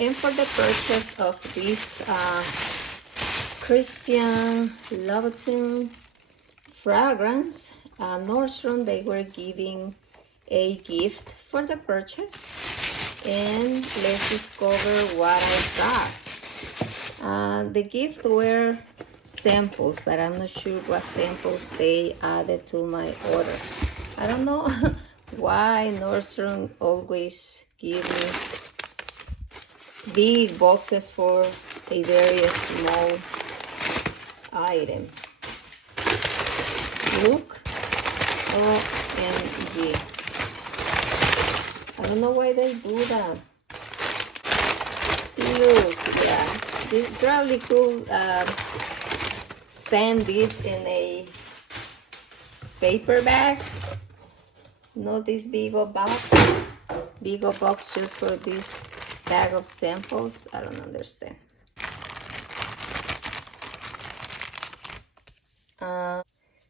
And for the purchase of this Christian Louboutin fragrance, Nordstrom, they were giving a gift for the purchase. And let's discover what I got. The gift were samples, but I'm not sure what samples they added to my order. I don't know why Nordstrom always give me big boxes for a very small item. Look, OMG. I don't know why they do that. Look, yeah, this probably could send this in a paper bag. Not this big of box. Big of box just for this bag of samples. I don't understand.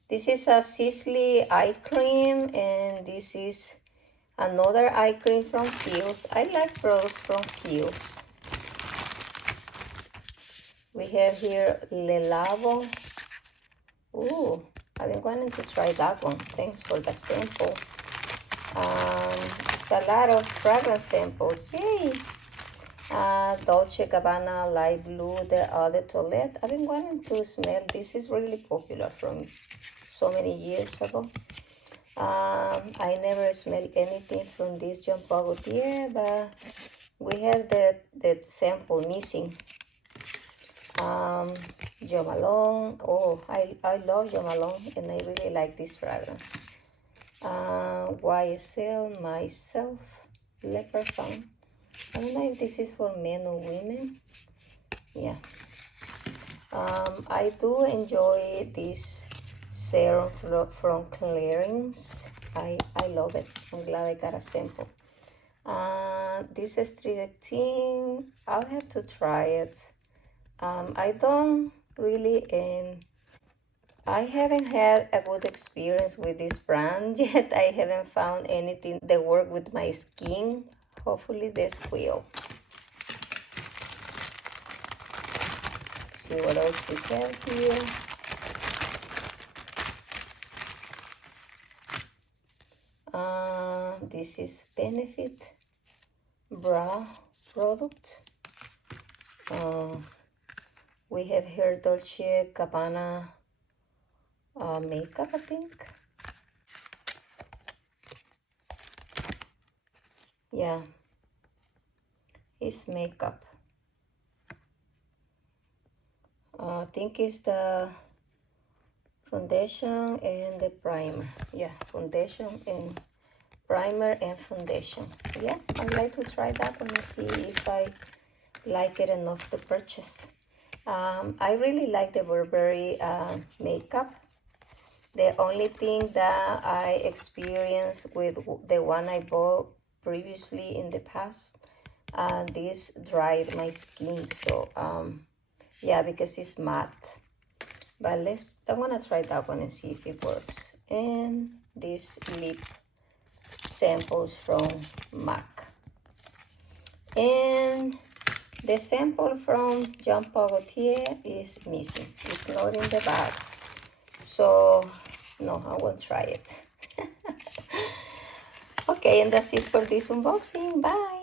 This is a Sisley eye cream, and this is another eye cream from Kiehl's. I like products from Kiehl's. We have here Le Labo. Ooh, I've been wanting to try that one. Thanks for the sample. It's a lot of fragrance samples. Yay! Dolce Gabbana Light Blue, the Eau de Toilette. I've been wanting to smell. This is really popular from so many years ago. I never smelled anything from this Jean Paul Gaultier, but we have the sample missing. Jo Malone. Oh, I love Jo Malone, and I really like this fragrance. YSL Myself Le Parfum. I don't know if this is for men or women. Yeah. I do enjoy this serum from Clarins. I love it. I'm glad I got a sample. This is 318. I'll have to try it. I don't really I haven't had a good experience with this brand yet. I haven't found anything that works with my skin. Hopefully this will. See what else we have here. This is Benefit Bra product. We have here Dolce Gabbana makeup, I think. Yeah, it's makeup. I think it's the foundation and the primer. Yeah, foundation and primer and foundation. Yeah, I'd like to try that one and see if I like it enough to purchase. I really like the Burberry makeup. The only thing that I experienced with the one I bought previously in the past, this dried my skin. So yeah, because it's matte. But I want to try that one and see if it works. And this lip samples from MAC. And the sample from Jean Paul Gaultier is missing. It's not in the bag. So, no, I won't try it. Okay, and that's it for this unboxing. Bye!